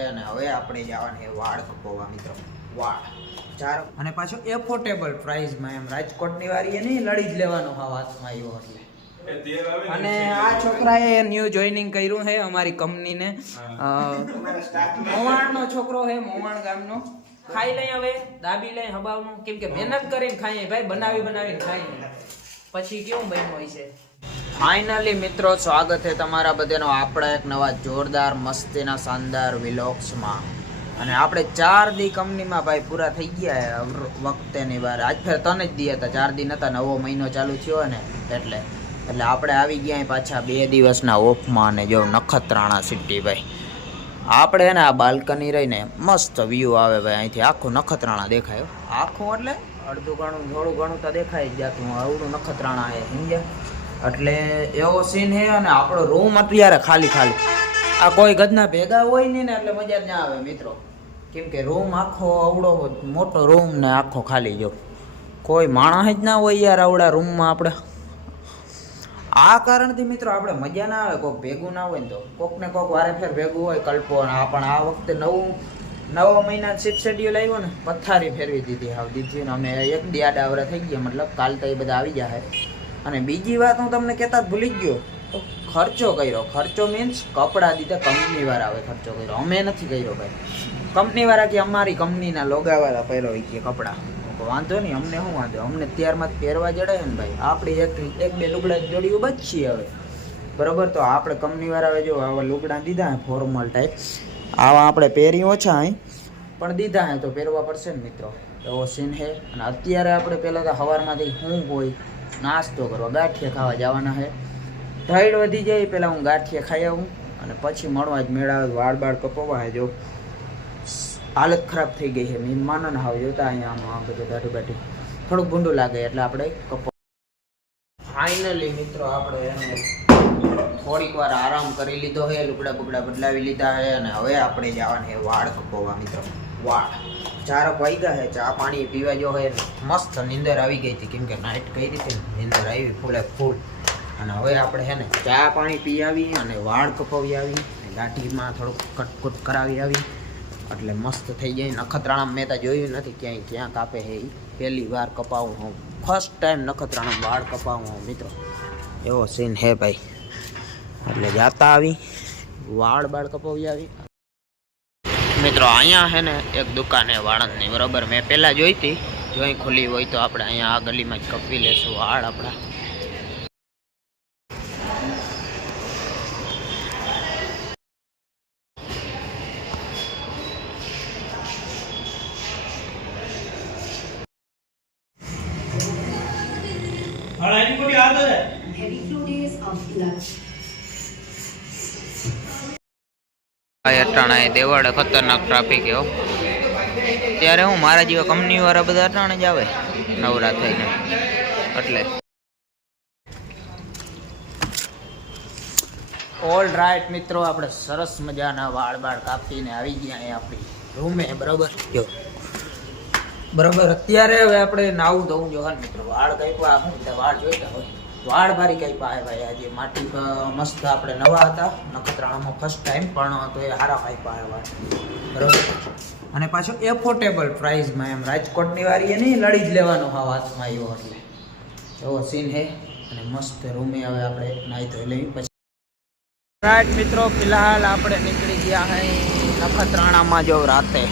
અને હવે આપણે જવાની વાળ કપોવા મિત્રો. વાળ. ચાર અને પાછો એફોર્ટેબલ પ્રાઇસમાં એમ રાજકોટની વારી એ નહીં લડી જ લેવાનો હા વાતમાં આવ્યો એટલે. અને આ છોકરાએ ન્યૂ જોઈનિંગ કર્યું છે અમારી કંપનીને. મોવાણનો છોકરો છે મોવાણ ગામનો. ખાઈ લઈ હવે દાબી લઈ હબાવનું. કેમ કે મહેનત કરીને ખાઈએ ભાઈ બનાવી બનાવીને ખાઈએ. પછી કેવું બન્યું હોય છે ફાઇનલી મિત્રો, સ્વાગત છે તમારા બધાનો. આપણા એક નવા જોરદાર, મસ્તીના, શાનદાર વિલોક્સમાં અને આપણે ચાર દી કંપનીમાં ભાઈ પૂરા થઈ ગયા વખતેની વાર. આજ ફેર તને જ દીયા હતા. ચાર દી નતા, નવો મહિનો ચાલુ થયો ને, એટલે. એટલે આપણે આવી ગયા પાછા બે દિવસના ઓફમાં અને જો નખત્રાણા સિટી ભાઈ. આપણે ને આ બાલ્કની રહીને મસ્ત વ્યૂ આવે ભાઈ. અહીંથી આખું નખત્રાણા દેખાય આખું એટલે? અડધું ઘણું થોડું ઘણું તો દેખાય જ જાતું અવડું નખત્રાણા એ સમજ્યા? એટલે એવો સીન છે અને આપણો રૂમ અત્યારે ખાલી ખાલી. આ કોઈ ગજના ભેગા હોય નહીં ને એટલે મજા ના આવે મિત્રો. કેમ કે રૂમ આખો અવડો મોટો રૂમ ને આખો ખાલી જો કોઈ માણસ જ ના હોય યાર આવડા રૂમમાં આપણે. આ કારણથી મિત્રો આપણે મજા ના આવે કોઈક ભેગું ના હોય ને તો. કોક ને કોક વારે ફેર ભેગું હોય, કલ્પો આ પણ આ વખતે નવું, નવો મહિના શેડ્યુલ આવ્યો ને, પથારી ફેરવી દીધી. હાવ દીધી અમે એક દી આડા થઈ ગયા, મતલબ કાલ તો એ બધા આવી જાય અને બીજી વાત હું તમને કહેતા ભૂલી ગયો. ખર્ચો કર્યો. ખર્ચો મીન્સ કપડાં દીધા કંપની વાળા આવે ખર્ચો કર્યો. અમે નથી કર્યો ભાઈ. કંપની વાળા કે અમારી કંપનીના લોગાવાળા પહેરો કે કપડાં. વાંધો નહીં, અમને શું વાંધો? અમને ત્યારમાં પહેરવા જડાય ને ભાઈ. આપણી એક એક બે લુગડા જોડીઓ બચીએ હવે. બરોબર? તો આપણે કંપની વાળા જો આવા લુગડા દીધા હે ફોર્મલ ટાઈપ આવા આપણે પહેરી ઓછા અહીં પણ દીધા હે તો પહેરવા પડશે ને મિત્રો. એવો સીન હે. અને અત્યારે આપણે પહેલાં તો સવારમાંથી હું હોય નાસ્તો કરવા, ગાંઠિયા ખાવા જવાના છે. ઢાઈડ વધી જાય પહેલાં હું ગાંઠિયા ખાઈ આવું અને પછી મળવા જ મેળા વાળ બાળ કપોવા જો હાલત ખરાબ થઈ ગઈ છે મહેમાનો ને હાવ જોતા અહીંયા આમ આમ બધું દાઢી બાઢી થોડુંક ભૂંડું લાગે એટલે આપણે કપો ફાઇનલી મિત્રો, આપણે એને થોડીક વાર આરામ કરી લીધો છે લુગડા બુગડા બદલાવી લીધા છે અને હવે આપણે જવાના છે વાળ કપાવવા મિત્રો. વાળ. ચારક વાગ્યા છે ચા પાણી પીવા જો છે મસ્ત નીંદર આવી ગઈ હતી. કેમ કે નાઇટ કઈ રીતે નીંદર આવી? ફૂલે ફૂલ. અને હવે આપણે છે ને ચા પાણી પી આવી અને વાળ કપાવી આવી. દાઢીમાં થોડુંક કટકૂટ કરાવી આવી. એટલે મસ્ત થઈ જાય નખત્રાણા મેં તો જોયું નથી ક્યાંય ક્યાં કાપે છે પહેલી વાર કપાવું હું. ફર્સ્ટ ટાઈમ નખત્રાણા વાળ કપાવું હું, મિત્રો. એવો સીન હે ભાઈ. એટલે જાતા આવી. વાળ બાળ કપાવી આવી. મિત્રો અહીંયા છે ને એક દુકાન હે વાળંદની બરોબર? મેં પહેલાં જોઈ હતી. જો અહીં ખુલ્લી હોય તો આપણે અહીંયા આ ગલીમાં જ કપી લેશું વાળ આપણા. Heavy flow days of blood. અટાણા દેવાડે ખતરનાક ટ્રાફિક એવો ત્યારે હું મારા જેવા કંપની વાળા બધા અટાણે જ આવે, નવરા થઈને. એટલે. ઓલ રાઈટ મિત્રો, આપણે સરસ મજાના વાળ બાળ કાપીને આવી ગયા અહીંયા આપણી રૂમે, બરાબર? જો. બરાબર, અત્યારે હવે આપણે નાવું ધોવું જોવાનું મિત્રો, વાળ શું વાળ જોઈતા હોય. વાળ ભારી કાપ્યા આવ્યા આજે માટી મસ્ત આપણે નવા હતા. નખત્રાણામાં ફર્સ્ટ ટાઈમ પણ તો એ હારા કાપ્યા આવ્યા બરાબર? અને પાછો એફોર્ટેબલ પ્રાઇઝમાં એમ રાજકોટની વારી એ નહીં, લડી જ લેવાનો હા વાતમાં આવ્યો એટલે. એવો સીન હે અને મસ્ત રૂમે હવે આપણે નાહી ધોઈ લેવી પછી રાઈટ મિત્રો, ફિલહાલ આપણે નીકળી ગયા હે નખત્રાણામાં જો રાતે.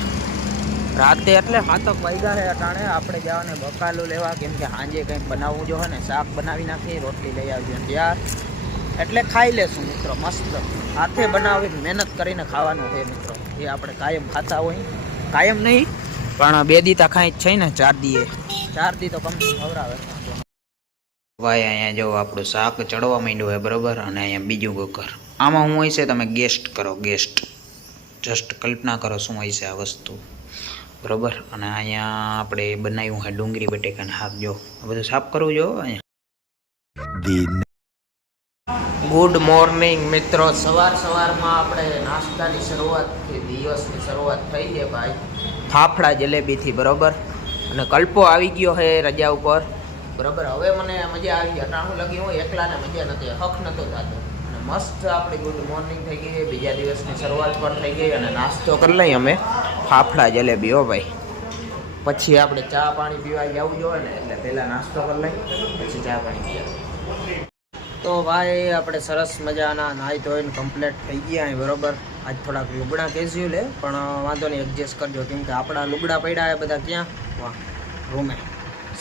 રાતે એટલે હાથક વાગ્યા છે અટાણે. આપણે જવાને બકાલું લેવા, કેમ કે સાંજે કંઈક બનાવવું જો ને, શાક બનાવી નાખીએ, રોટલી લઈ આવજો ત્યાર. એટલે ખાઈ લેશું મિત્રો, મસ્ત. હાથે બનાવી મહેનત કરીને ખાવાનું છે મિત્રો. એ આપણે કાયમ ખાતા હોય. કાયમ નહીં, પણ બે દી તા ખાઈ જ છે ને, ચાર દીએ. ચાર દી તો કંપની ખવડાવે. ભાઈ, અહીંયા જો આપણું શાક ચડવા માંડ્યું હોય બરોબર? અને અહીંયા બીજું કુકર આમાં શું હોય છે તમે ગેસ્ટ કરો ગેસ્ટ જસ્ટ કલ્પના કરો શું હોય છે આ વસ્તુ. બરોબર? અને અહીંયા આપણે બનાવ્યું છે ડુંગળી બટેકાને હાથ જો આ બધું સાફ કરવું જો અહીંયા. ગુડ મોર્નિંગ મિત્રો. સવાર સવારમાં આપણે નાસ્તાની શરૂઆતથી દિવસની શરૂઆત થઈ છે ભાઈ. ફાફડા જલેબીથી બરોબર? અને કલ્પો આવી ગયો છે રજા ઉપર. બરોબર? હવે મને મજા આવી. અટાણું લગી હું એકલાને મજા નથી. હક નહોતો થતો. મસ્ત આપણી ગુડ મોર્નિંગ થઈ ગઈ બીજા દિવસની શરૂઆત પણ થઈ ગઈ અને નાસ્તો કરી લઈએ અમે. ફાફડા, જલેબી, હો ભાઈ. પછી આપણે ચા પાણી પીવા જવું જોઈએ ને એટલે પહેલાં નાસ્તો કરી લઈએ, પછી ચા પાણી પીવા તો ભાઈ, આપણે સરસ મજાના નાહી ધોઈને કમ્પ્લીટ થઈ ગયા અહીં, બરોબર? આજ થોડાક લુગડા કેઝ્યુઅલ પણ વાંધો નહીં એડજસ્ટ કરજો. કેમ કે આપણા લુગડા પડ્યા બધા ક્યાં? વાહ, રૂમે.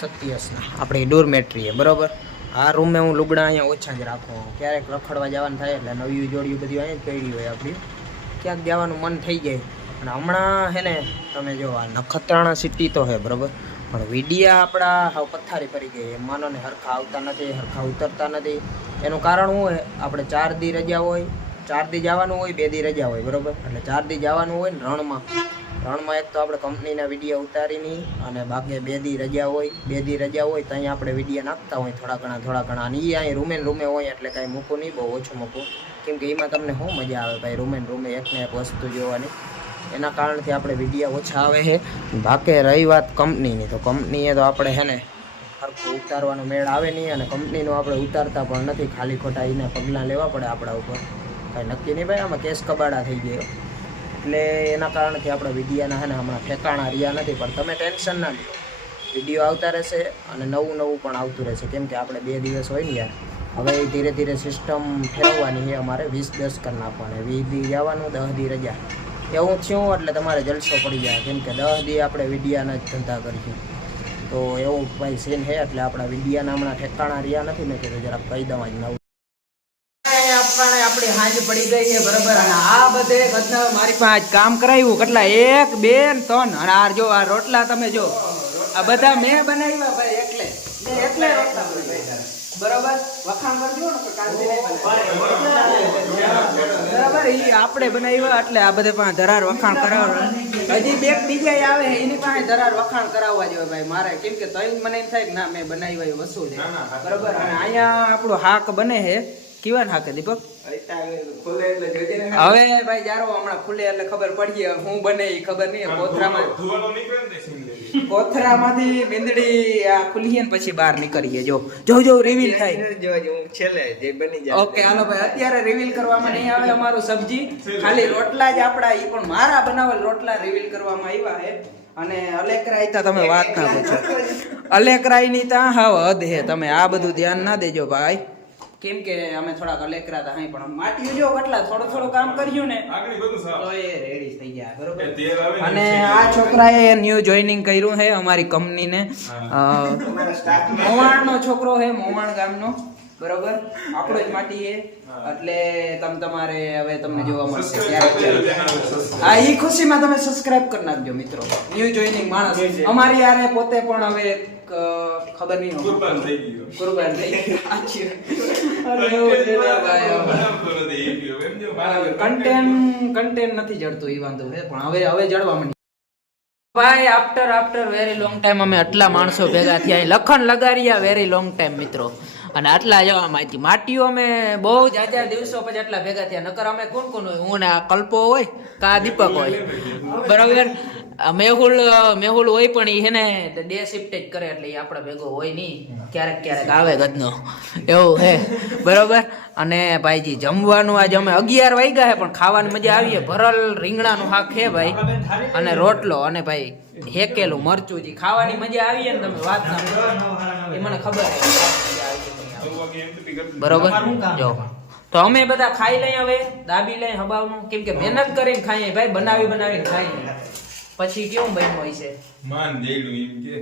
સત્યસના. આપણી ડોરમેટ્રીએ બરોબર? આ રૂમે હું લુગડા અહીંયા ઓછા જ રાખું. ક્યારેક રખડવા જવાનું થાય એટલે નવી જોડિયું બધું અહીંયા જ હોય આપણી. ક્યાંક જવાનું મન થઈ જાય. અને હમણાં હે ને, તમે જો આ નખત્રાણા સિટી તો હે, બરોબર? પણ વિડિયા આપણા હાવ પથ્થારી પડી ગઈ. માનો ને હરખા આવતા નથી, હરખા ઉતરતા નથી. એનું કારણ શું હોય? આપણે ચાર દી રજા હોય, ચાર દી જવાનું હોય, બે દી રજા હોય, બરોબર? એટલે ચાર દી જવાનું હોય ને રણમાં. રણમાં એક તો આપણે કંપનીના વીડિયો ઉતારી નહીં અને બાકી બે દી રજા હોય, બે દી રજા હોય તો અહીંયા આપણે વીડિયો નાખતા હોય થોડા ઘણા થોડા ઘણા. અને એ અહીં રૂમે રૂમે હોય એટલે કાંઈ મૂકું નહીં, બહુ ઓછું મૂકું કેમ કે એમાં તમને શું મજા આવે ભાઈ, રૂમે રૂમે એકને એક વસ્તુ જોવાની. એના કારણથી આપણે વિડીયા ઓછા આવે છે. બાકી રહી વાત કંપનીની, તો કંપનીએ તો આપણે છે ને સરખું ઉતારવાનો મેળ આવે નહીં અને કંપનીનું આપણે ઉતારતા પણ નથી. ખાલી ખોટા એને પગલાં લેવા પડે આપણા ઉપર. કાંઈ નક્કી નહીં ભાઈ, આમાં કેસ કબાડા થઈ ગયો. એટલે એના કારણથી આપણે વિડીયાના હે ને હમણાં ઠેકાણા રહ્યા નથી, પણ તમે ટેન્શન ના લો વીડિયો આવતા રહેશે અને નવું નવું પણ આવતું રહેશે, કેમ કે આપણે બે દિવસ હોય ને યાર. હવે ધીરે ધીરે સિસ્ટમ ફેરવવાની છે અમારે, વીસ દસ કરી નાખવાની વીસ દી જવાનું દસ દી રજા. એવું થયું એટલે તમારે જલસો પડી જાય, કેમ કે દસ દી આપણે વિડીયાના જ ધંધા કરીશું. તો એવું ભાઈ સીન છે એટલે આપણા વિડીયાના હમણાં ઠેકાણા રહ્યા નથી મેં કીધું, જરાક કહી દઉં જ નવું આપણે આપણી હાંજ પડી ગઈ છે, બરાબર? અને આ બધે બધા મારી પાસે કામ કરાવ્યું, કેટલા? એક, બે ત્રણ. અને આ જો, આ રોટલા તમે જો, આ બધા મેં બનાવ્યા ભાઈ, એટલે. મેં બનાવે. બરાબર? ઈ આપણે બનાવ્યા, એટલે આ બધે પાસે ધરાર વખાણ કરાવવા હજી બે બીજા આવે, એની પાસે ધરાર વખાણ કરાવવા જોઈએ ભાઈ. મારે કેમ કે તઈ મને થાય કે ના, મેં બનાવ્યા એ વસૂલ બરાબર? અને અહીંયા આપણું હાક બને છે. કેવા હાકે દીપક? હવે ભાઈ જારો હમણાં ખુલે એટલે ખબર પડી હું બને એ ખબર નહીં. કોથરામાં કોથરામાંથી મીંદડી. આ ખુલી ને પછી બહાર નીકળીએ. જો જો જો રિવીલ થાય ઓકે હાલો ભાઈ. અત્યારે રિવીલ કરવામાં નહીં આવે અમારું સબ્જી. ખાલી રોટલા જ આપડા એ પણ મારા બનાવેલ રોટલા રિવીલ કરવામાં આવ્યા હે અને અલેકરાઈ તા તમે વાત ના પૂછો. અલેકરાઈ ની તા હાવ હદ હે. તમે આ બધું ધ્યાન ના દેજો ભાઈ. કેમ કે અમે થોડાક અલેકરા હતા હાઈ પણ માટી જો કેટલા થોડો થોડો કામ કર્યું ને તો એ રેડી થઈ ગયા બરોબર? અને આ છોકરાએ ન્યુ જોઈનિંગ કર્યું છે અમારી કંપનીને. મોવાણનો છોકરો છે મોવાણ ગામનો બરોબર? આપણો જ માટી એ એટલે તમ તમારે હવે તમને જોવા મળશે હા એ ખુશીમાં તમે સબસ્ક્રાઇબ કરી નાખજો મિત્રો. ન્યુ જોઈનિંગ માણસ. અમારી યારે પોતે પણ હવે ખબર નહીં કુરબાન થઈ ગયું. કુરબાન થઈ ગઈ. કન્ટેન્ટ કન્ટેન્ટ નથી જડતું એ વાંધો છે, પણ હવે હવે જડવા માંડી. ભાઈ after after very long time અમે આટલા માણસો ભેગા થયા. લખન લગાડ્યા વેરી લોંગ ટાઈમ મિત્રો. અને આટલા જવા માહિતી માટીઓ અમે બહુ જાજા દિવસો પછી આટલા ભેગા થયા. નકર અમે કોણ કોણ હોય? હું ને આ કલ્પો હોય કા દીપક હોય. બરાબર? મેહુલ મેહુલ હોય પણ એ ને ડે શિફ્ટ જ કરે એટલે આપણે ભેગો હોય નહીં ક્યારેક ક્યારેક આવે ગદનો. એવું હે. બરોબર? અને ભાઈજી, જમવાનું આજે અમે અગિયાર વાગ્યા હે, પણ ખાવાની મજા આવી ભરલ રીંગણાનું શાક હે ભાઈ. અને રોટલો અને ભાઈ હેકેલું મરચું જી ખાવાની મજા આવી ને તમે વાત ના એ મને ખબર છે બરોબર? જો. તો અમે બધા ખાઈ લઈએ હવે, દાબી લઈએ હબાવનું. કેમ કે મહેનત કરીને ખાઈએ ભાઈ, બનાવી બનાવીને ખાઈએ. પછી કેવું બન્યું હોય છે? માન જઈલું એમ કે.